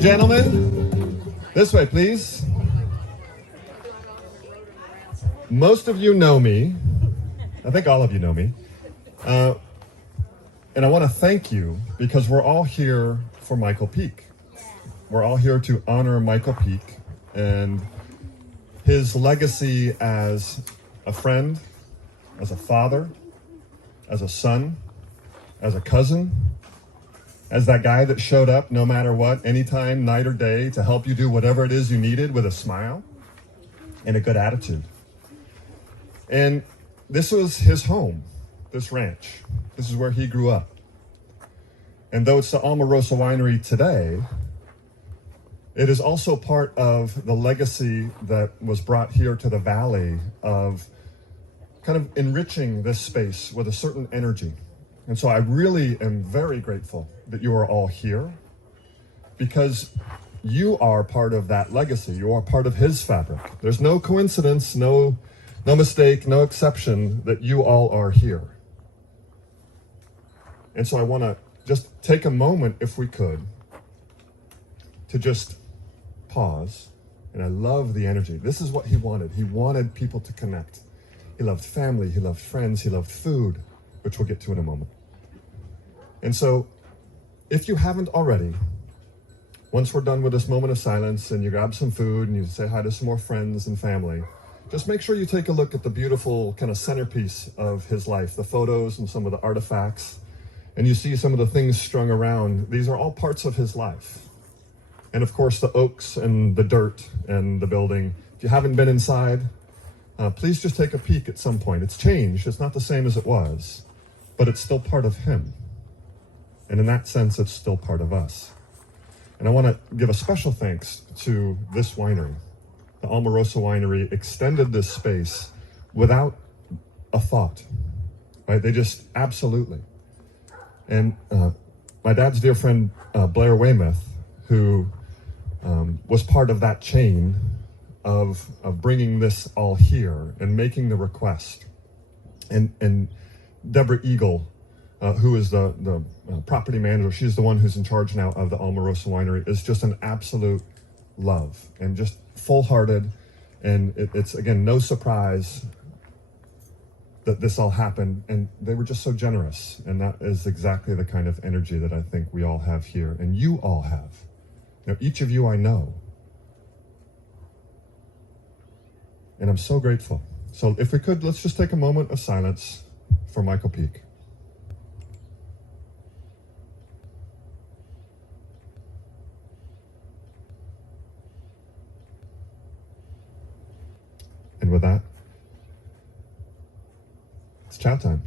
Gentlemen, this way, please. Most of you know me. I think all of you know me. And I want to thank you because we're all here for Micheal Peake. We're all here to honor Micheal Peake and his legacy as a friend, as a father, as a son, as a cousin, as that guy that showed up no matter what, anytime, night or day, to help you do whatever it is you needed with a smile and a good attitude. And this was his home, this ranch. This is where he grew up. And though it's the Almarosa Winery today, it is also part of the legacy that was brought here to the valley of kind of enriching this space with a certain energy. And so I really am very grateful that you are all here because you are part of that legacy. You are part of his fabric. There's no coincidence, no mistake, no exception that you all are here. And so I want to just take a moment, if we could, to just pause. And I love the energy. This is what he wanted. He wanted people to connect. He loved family, he loved friends, he loved food, which we'll get to in a moment. And so, if you haven't already, once we're done with this moment of silence and you grab some food and you say hi to some more friends and family, just make sure you take a look at the beautiful kind of centerpiece of his life, the photos and some of the artifacts, and you see some of the things strung around. These are all parts of his life. And of course, the oaks and the dirt and the building. If you haven't been inside, please just take a peek at some point. It's changed. It's not the same as it was, but it's still part of him. And in that sense, it's still part of us. And I want to give a special thanks to this winery. The Almarosa Winery extended this space without a thought, right? They just absolutely. And my dad's dear friend, Blair Weymouth, who was part of that chain of bringing this all here and making the request. And Deborah Eagle, who is the property manager, she's the one who's in charge now of the Almarosa Winery, is just an absolute love and just full-hearted. And it's, again, no surprise that this all happened. And they were just so generous. And that is exactly the kind of energy that I think we all have here. And you all have. Now, each of you I know. And I'm so grateful. So if we could, let's just take a moment of silence for Micheal Peake. And with that, it's chow time.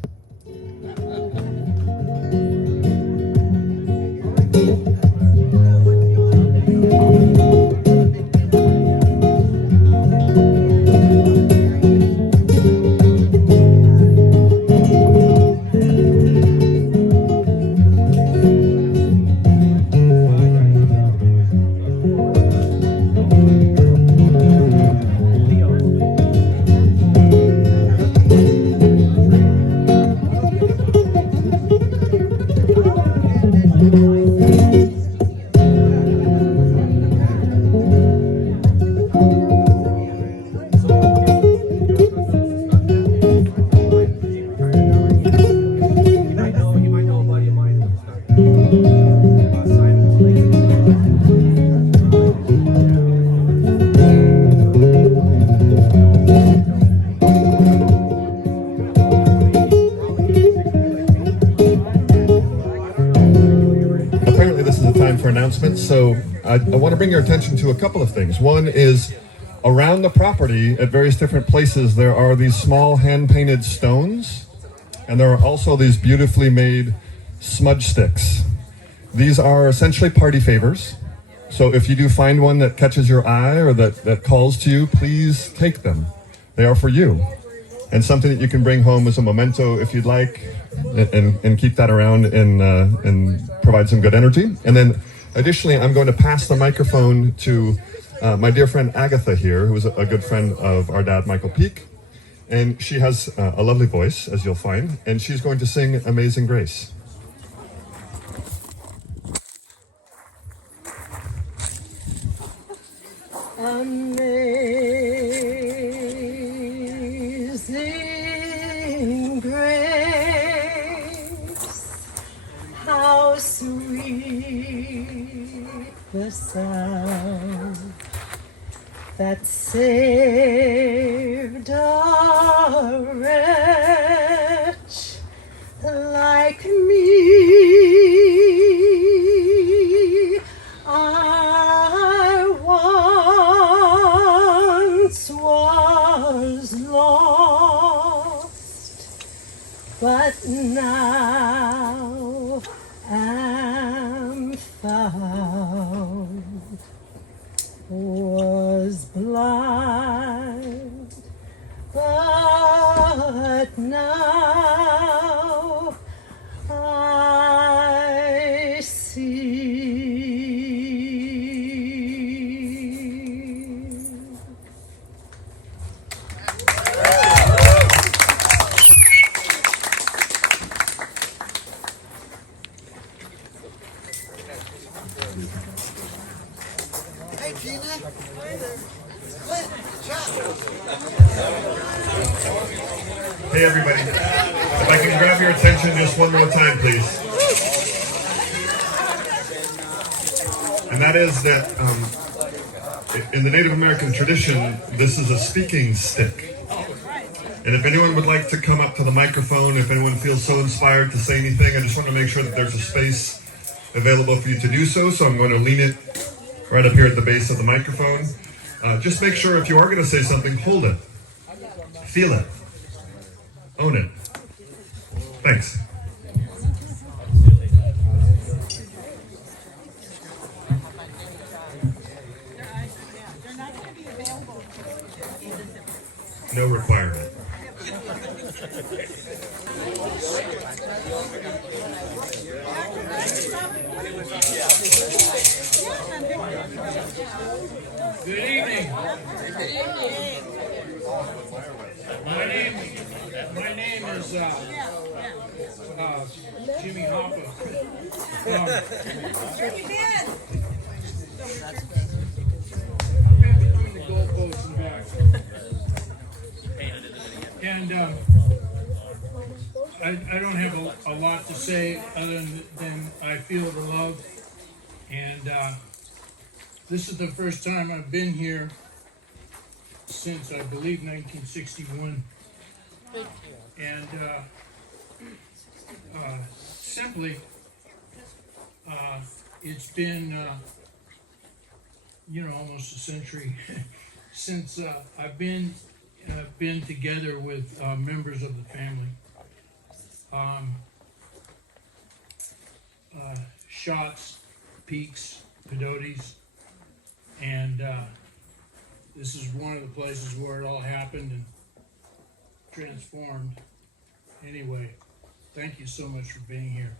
For announcements. So I want to bring your attention to a couple of things. One is around the property at various different places there are these small hand-painted stones, and there are also these beautifully made smudge sticks. These are essentially party favors. So if you do find one that catches your eye or that calls to you, please take them. They are for you. And something that you can bring home as a memento if you'd like, and keep that around and provide some good energy. And then additionally, I'm going to pass the microphone to my dear friend Agatha here, who is a good friend of our dad, Micheal Peake. And she has a lovely voice, as you'll find, and she's going to sing Amazing Grace. Amazing grace, how sweet the sound that saved a wretch like me. I once was lost, but now am found. Was blind, but now I see. Hey, Gina. Hey everybody, if I can grab your attention just one more time, please. And that is that in the Native American tradition, this is a speaking stick. And if anyone would like to come up to the microphone, if anyone feels so inspired to say anything, I just want to make sure that there's a space available for you to do so. So I'm going to lean it right up here at the base of the microphone. Just make sure if you are going to say something, hold it. Feel it. Own it. Thanks. No requirement. Good evening. My name is Jimmy Hopper. Between the goalposts and back. And I don't have a lot to say other than I feel the love. And this is the first time I've been here since, I believe, 1961. And simply, it's been, almost a century since I've been together with members of the family. Shots, Peaks, Pedotes, and this is one of the places where it all happened and transformed. Anyway, thank you so much for being here.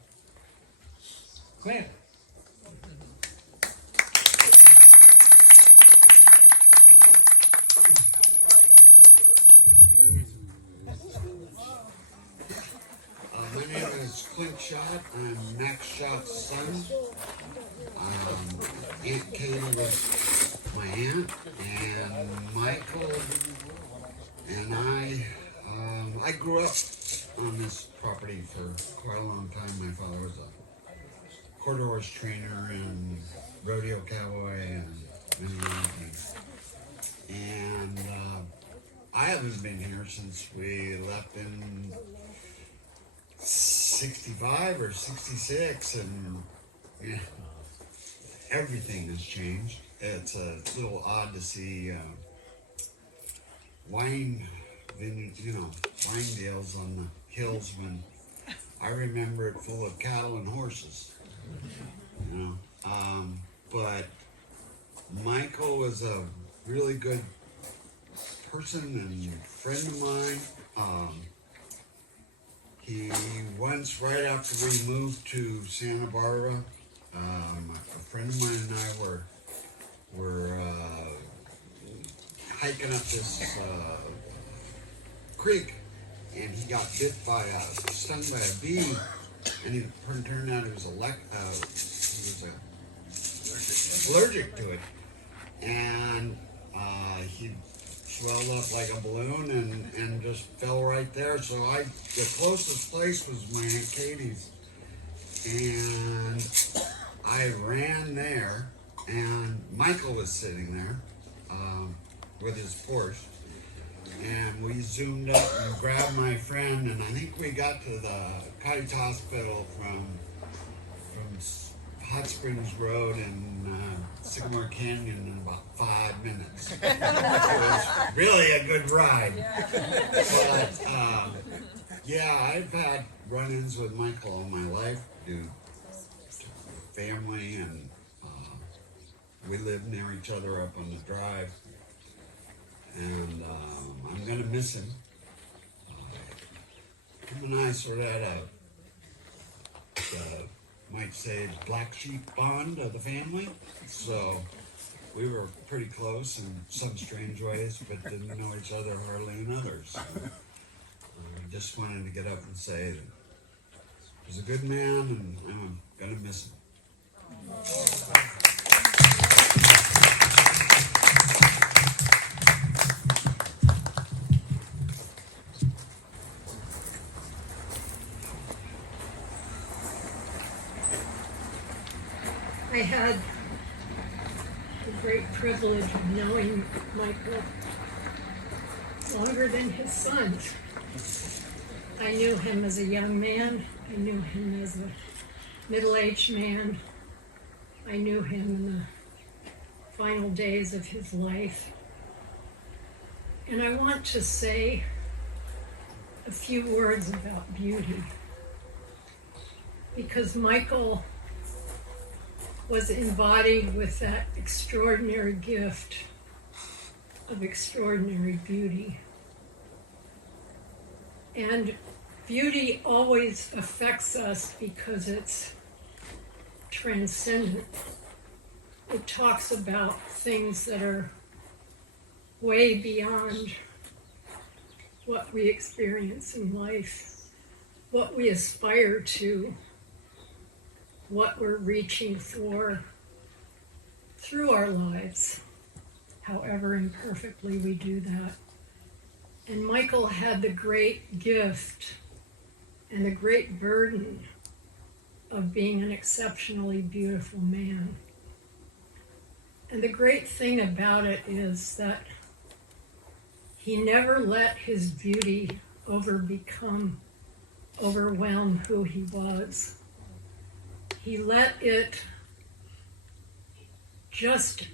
Clint. My name is Clint Schott. I'm Max Schott's son. Aunt Katie was my aunt, and Michael and I grew up on this property for quite a long time. My father was a quarter horse trainer and rodeo cowboy and many other things. And I haven't been here since we left in 65 or 66, and yeah, everything has changed. It's a little odd to see wine deals on the hills when I remember it full of cattle and horses. But Michael was a really good person and friend of mine. He once, right after we moved to Santa Barbara, a friend of mine and I were hiking up this creek, and he got stung by a bee, and it turned out he was allergic to it, and he swelled up like a balloon and just fell right there. So the closest place was my Aunt Katie's, and I ran there, and Michael was sitting there with his Porsche, and we zoomed up and grabbed my friend, and I think we got to the Cottage Hospital from Hot Springs Road and Sycamore Canyon in about 5 minutes. It was really a good ride. But yeah, I've had run-ins with Michael all my life, due to family, and we live near each other up on the drive. And I'm gonna miss him. Him and I sort of had might say, black sheep bond of the family. So we were pretty close in some strange ways, but didn't know each other hardly in others. So, I just wanted to get up and say that he was a good man, and I'm gonna miss him. I had the great privilege of knowing Michael longer than his sons. I knew him as a young man. I knew him as a middle-aged man. I knew him in the final days of his life. And I want to say a few words about beauty, because Michael was embodied with that extraordinary gift of extraordinary beauty. And beauty always affects us because it's transcendent. It talks about things that are way beyond what we experience in life, what we aspire to, what we're reaching for through our lives, however imperfectly we do that. And Micheal had the great gift and the great burden of being an exceptionally beautiful man. And the great thing about it is that he never let his beauty overwhelm who he was. He let it just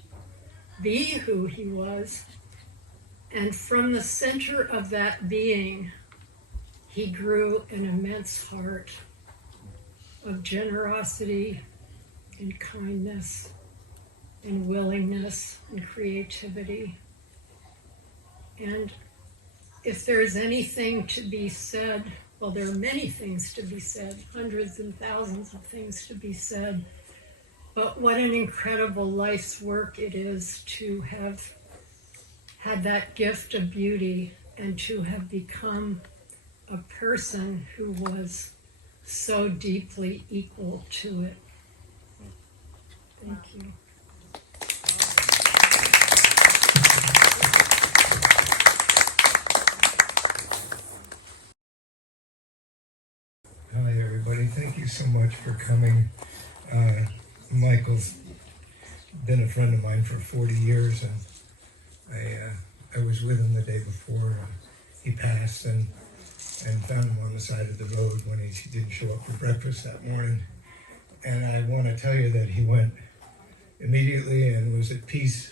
be who he was. And from the center of that being, he grew an immense heart of generosity and kindness and willingness and creativity. And if there's anything to be said, well, there are many things to be said, hundreds and thousands of things to be said, but what an incredible life's work it is to have had that gift of beauty and to have become a person who was so deeply equal to it. Thank you. Hi, everybody. Thank you so much for coming. Michael's been a friend of mine for 40 years, and I was with him the day before he passed, and found him on the side of the road when he didn't show up for breakfast that morning. And I want to tell you that he went immediately and was at peace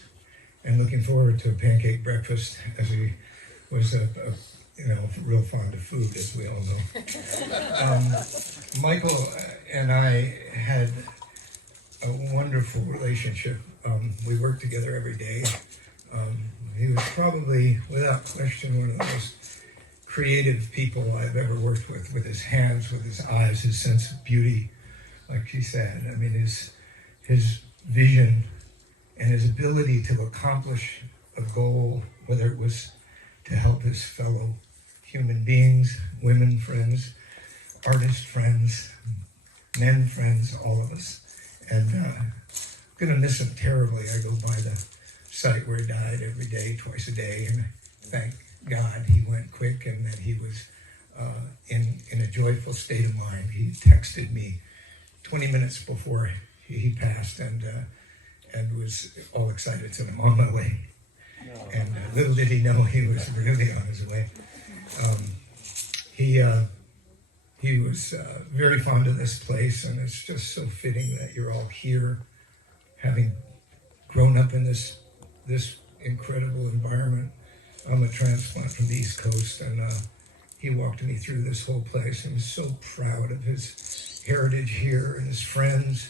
and looking forward to a pancake breakfast, as he was real fond of food, as we all know. Michael and I had a wonderful relationship. We worked together every day. He was probably, without question, one of the most creative people I've ever worked with his hands, with his eyes, his sense of beauty, like she said. I mean, his vision and his ability to accomplish a goal, whether it was to help his fellow human beings, women friends, artist friends, men friends, all of us. And I'm going to miss him terribly. I go by the site where he died every day, twice a day, and thank God he went quick and that he was in a joyful state of mind. He texted me 20 minutes before he passed and was all excited, said, "I'm on my way." And little did he know he was really on his way. He was very fond of this place, and it's just so fitting that you're all here, having grown up in this incredible environment. I'm a transplant from the East Coast, and he walked me through this whole place, and was so proud of his heritage here and his friends.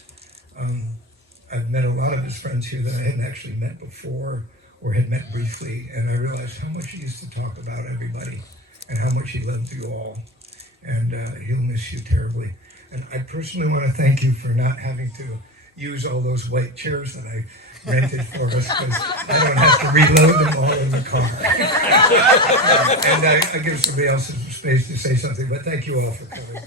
I've met a lot of his friends here that I hadn't actually met before or had met briefly, and I realized how much he used to talk about everybody and how much he loved you all, and he'll miss you terribly. And I personally want to thank you for not having to use all those white chairs that I rented for us, because I don't have to reload them all in the car. And I give somebody else some space to say something, but thank you all for coming.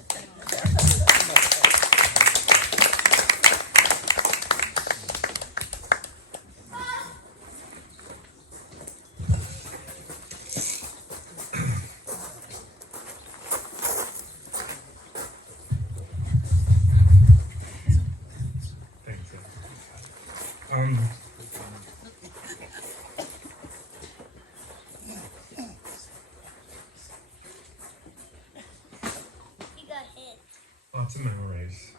Lots of memories.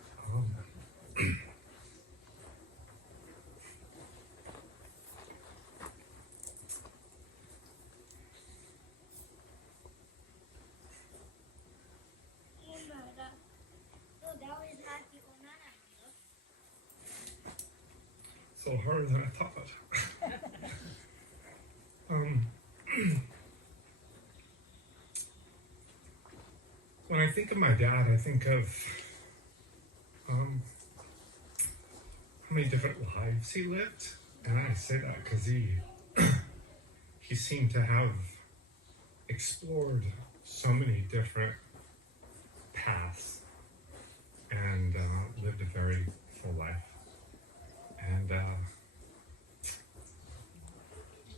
So harder than I thought. think of my dad, I think of how many different lives he lived. And I say that because he seemed to have explored so many different paths and lived a very full life. And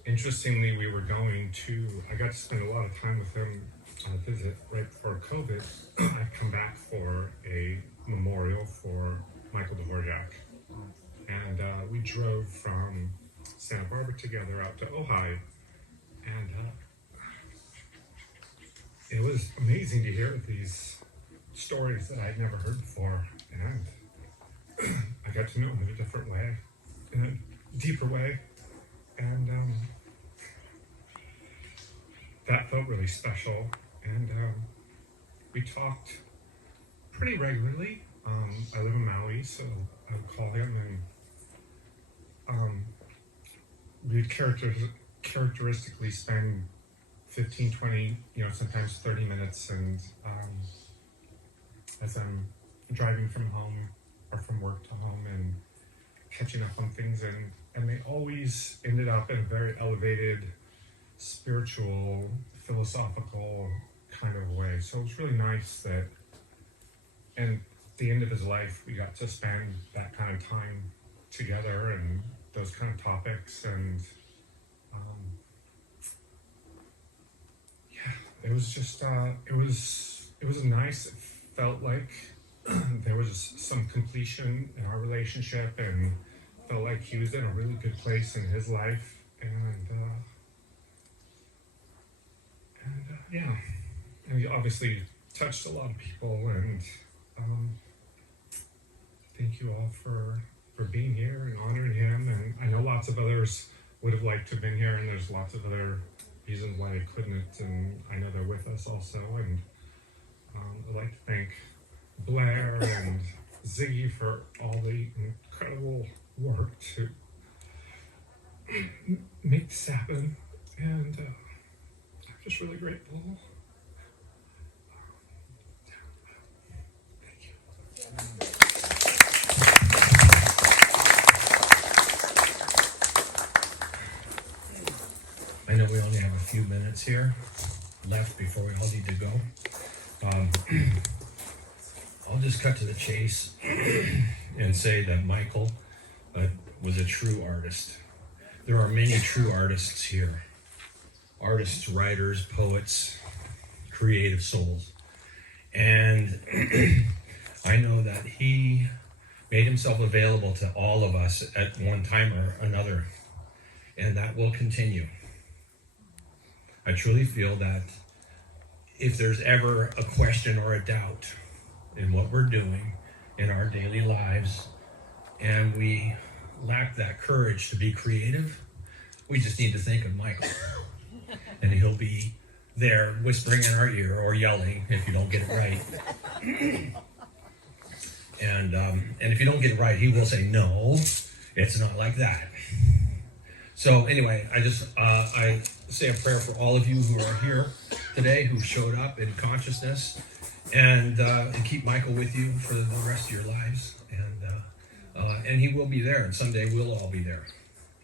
interestingly, I got to spend a lot of time with him on a visit right before COVID. I'd come back for a memorial for Micheal Dvorak. And we drove from Santa Barbara together out to Ojai. And it was amazing to hear these stories that I'd never heard before. And I got to know him in a different way, in a deeper way. And that felt really special. And we talked pretty regularly. I live in Maui, so I would call him, and we'd characteristically spend 15, 20, sometimes 30 minutes, and as I'm driving from home or from work to home and catching up on things, and they always ended up in a very elevated, spiritual, philosophical kind of way. So it was really nice that, and at the end of his life, we got to spend that kind of time together and those kind of topics. And it was just, it was nice. It felt like there was some completion in our relationship, and felt like he was in a really good place in his life. And he obviously touched a lot of people, and thank you all for being here and honoring him. And I know lots of others would have liked to have been here, and there's lots of other reasons why they couldn't, and I know they're with us also. And I'd like to thank Blair and Ziggy for all the incredible work to make this happen, and I'm just really grateful. Thank you. I know we only have a few minutes here left before we all need to go. I'll just cut to the chase and say that Micheal was a true artist. There are many true artists here. Artists, writers, poets, creative souls. And I know that he made himself available to all of us at one time or another. And that will continue. I truly feel that if there's ever a question or a doubt in what we're doing in our daily lives, and we lack that courage to be creative, we just need to think of Micheal. And he'll be there whispering in our ear or yelling if you don't get it right. And if you don't get it right, he will say, no, it's not like that. So anyway, I say a prayer for all of you who are here today, who showed up in consciousness, and keep Micheal with you for the rest of your lives. And he will be there, and someday we'll all be there.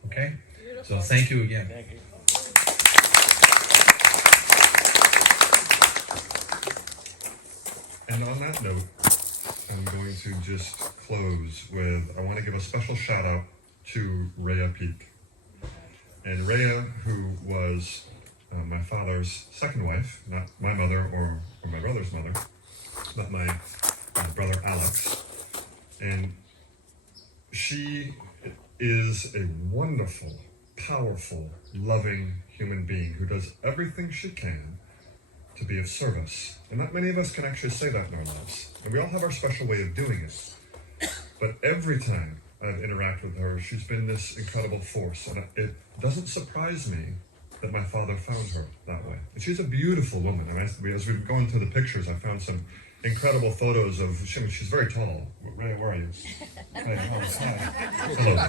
Okay? So thank you again. Thank you. And on that note, I'm going to just close with, I want to give a special shout out to Peake. And Rhea, who was my father's second wife, not my mother or my brother's mother, but my brother Alex. And she is a wonderful, powerful, loving human being who does everything she can to be of service. And not many of us can actually say that in our lives. And we all have our special way of doing it. But every time I've interacted with her, she's been this incredible force. And it doesn't surprise me that my father found her that way. And she's a beautiful woman. And as we've been going through the pictures, I found some incredible photos of, she's very tall. Ray, where are you? Hey, hello.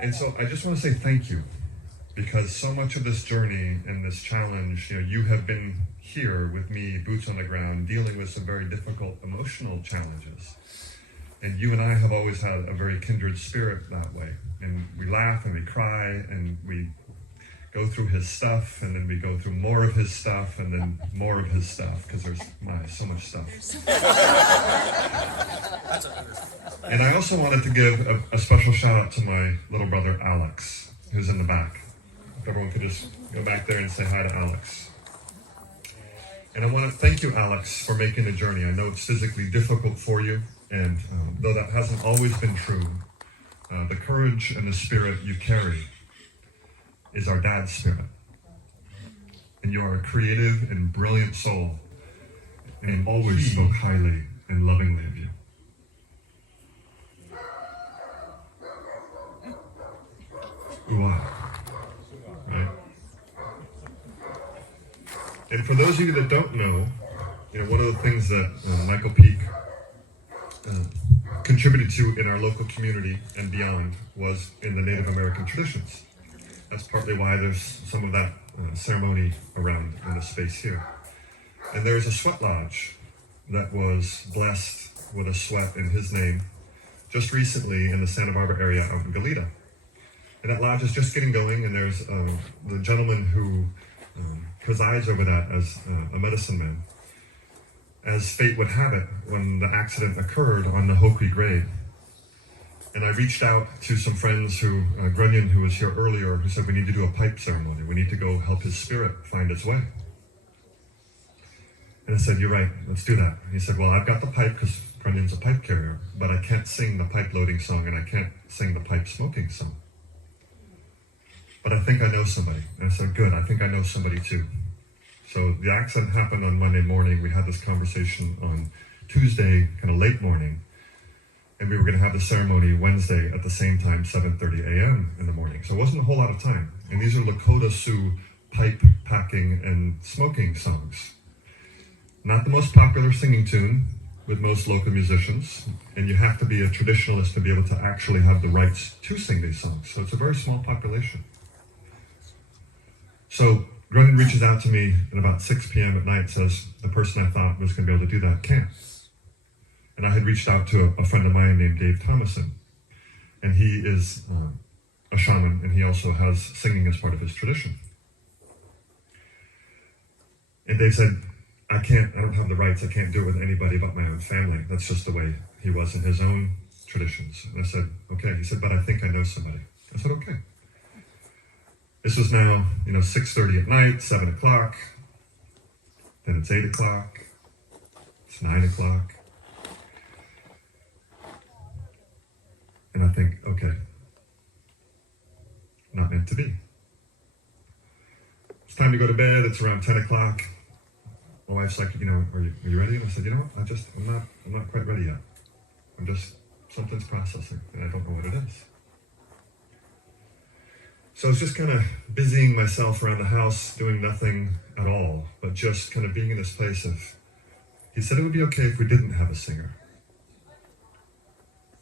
And so I just want to say thank you, because so much of this journey and this challenge, you have been here with me, boots on the ground, dealing with some very difficult emotional challenges. And you and I have always had a very kindred spirit that way. And we laugh and we cry and we go through his stuff, and then we go through more of his stuff, and then more of his stuff, because there's so much stuff. And I also wanted to give a special shout out to my little brother Alex, who's in the back. If everyone could just go back there and say hi to Alex. And I want to thank you, Alex, for making the journey. I know it's physically difficult for you, and though that hasn't always been true, the courage and the spirit you carry is our dad's spirit. And you are a creative and brilliant soul, and always spoke highly and lovingly of you. Right? And for those of you that don't know, one of the things that Michael Peake contributed to in our local community and beyond was in the Native American traditions. That's partly why there's some of that ceremony around in the space here. And there's a sweat lodge that was blessed with a sweat in his name just recently in the Santa Barbara area out in Goleta. And that lodge is just getting going, and there's the gentleman who presides over that as a medicine man. As fate would have it, when the accident occurred on the Hopi grade, and I reached out to some friends who, Grunion, who was here earlier, who said we need to do a pipe ceremony. We need to go help his spirit find its way. And I said, you're right, let's do that. And he said, well, I've got the pipe because Grunion's a pipe carrier, but I can't sing the pipe loading song and I can't sing the pipe smoking song. But I think I know somebody. And I said, good, I think I know somebody too. So the accident happened on Monday morning. We had this conversation on Tuesday, kind of late morning. And we were going to have the ceremony Wednesday at the same time, 7:30 a.m. in the morning. So it wasn't a whole lot of time. And these are Lakota Sioux pipe packing and smoking songs. Not the most popular singing tune with most local musicians. And you have to be a traditionalist to be able to actually have the rights to sing these songs. So it's a very small population. So Grunin reaches out to me at about 6 p.m. at night, says the person I thought was going to be able to do that can't. And I had reached out to a friend of mine named Dave Thomason. And he is a shaman, and he also has singing as part of his tradition. And Dave said, I don't have the rights, I can't do it with anybody but my own family. That's just the way he was in his own traditions. And I said, okay. He said, but I think I know somebody. I said, okay. This was now, 6:30 at night, 7 o'clock. Then it's 8 o'clock. It's 9 o'clock. And I think, okay, not meant to be. It's time to go to bed. It's around 10 o'clock. My wife's like, are you ready? And I said, I'm not quite ready yet. Something's processing, and I don't know what it is. So I was just kind of busying myself around the house, doing nothing at all, but just kind of being in this place of, he said it would be okay if we didn't have a singer,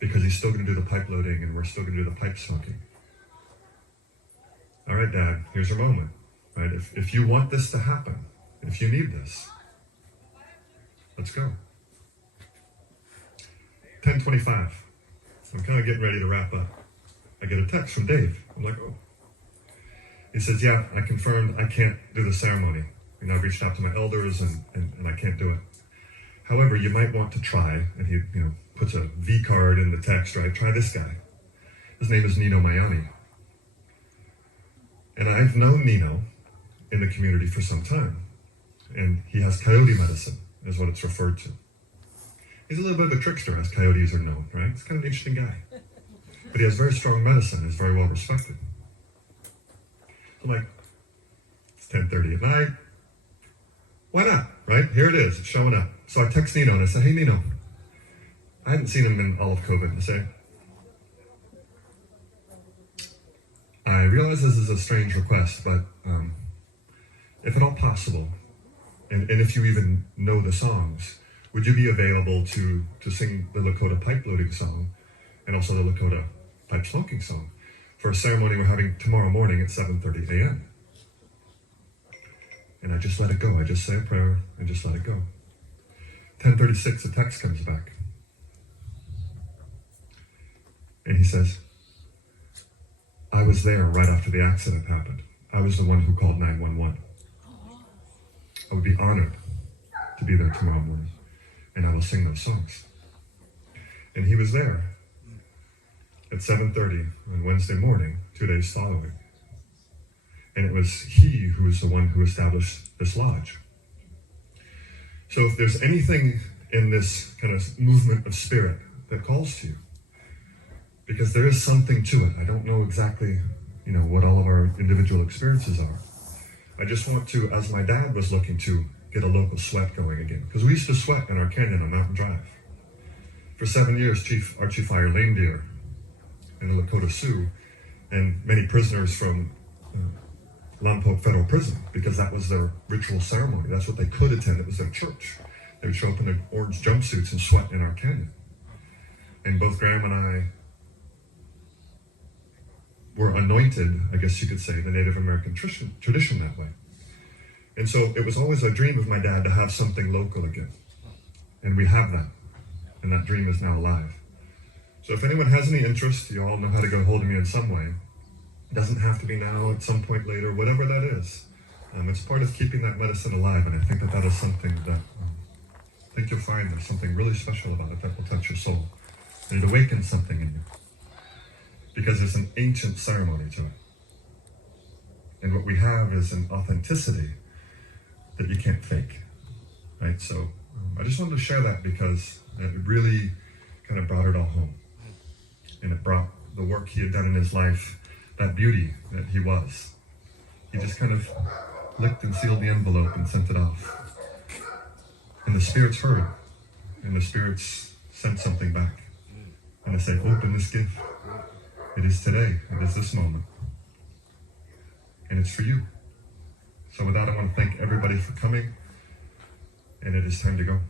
because he's still going to do the pipe loading and we're still going to do the pipe smoking. All right, Dad, here's your moment, right? If you want this to happen, if you need this, let's go. 10:25. I'm kind of getting ready to wrap up. I get a text from Dave. I'm like, oh. He says, yeah, I confirmed I can't do the ceremony. I reached out to my elders and I can't do it. However, you might want to try, and he puts a V card in the text, right? Try this guy. His name is Nino Mayani. And I've known Nino in the community for some time. And he has coyote medicine, is what it's referred to. He's a little bit of a trickster, as coyotes are known, right? He's kind of an interesting guy. But he has very strong medicine, is very well respected. So I'm like, it's 10:30 at night. Why not, right? Here it is, it's showing up. So I text Nino and I said, hey Nino, I hadn't seen him in all of COVID. I say, I realize this is a strange request, but if at all possible, and if you even know the songs, would you be available to sing the Lakota pipe loading song and also the Lakota pipe smoking song? for a ceremony we're having tomorrow morning at 7:30 a.m. And I just let it go. I just say a prayer and just let it go. 10:36, a text comes back. And he says, I was there right after the accident happened. I was the one who called 911. I would be honored to be there tomorrow morning, and I will sing those songs. And he was there at 7:30 on Wednesday morning, 2 days following. And it was he who was the one who established this lodge. So if there's anything in this kind of movement of spirit that calls to you, because there is something to it. I don't know exactly, what all of our individual experiences are. I just want to, as my dad was looking to get a local sweat going again, because we used to sweat in our canyon on Mountain Drive. For 7 years, Chief Archie Fire Reindeer in the Lakota Sioux, and many prisoners from Lompoc Federal Prison, because that was their ritual ceremony. That's what they could attend. It was their church. They would show up in their orange jumpsuits and sweat in our canyon. And both Graham and I were anointed, I guess you could say, the Native American tradition that way. And so it was always a dream of my dad to have something local again. And we have that. And that dream is now alive. So if anyone has any interest, you all know how to get a hold of me in some way. It doesn't have to be now, at some point later, whatever that is. It's part of keeping that medicine alive, and I think that is something that I think you'll find there's something really special about it that will touch your soul. And it awakens something in you. Because there's an ancient ceremony to it. And what we have is an authenticity that you can't fake, right? So I just wanted to share that because it really kind of brought it all home. And it brought the work he had done in his life, that beauty that he was. He just kind of licked and sealed the envelope and sent it off. And the spirits heard, and the spirits sent something back. And I said, open this gift. It is today. It is this moment. And it's for you. So with that, I want to thank everybody for coming. And it is time to go.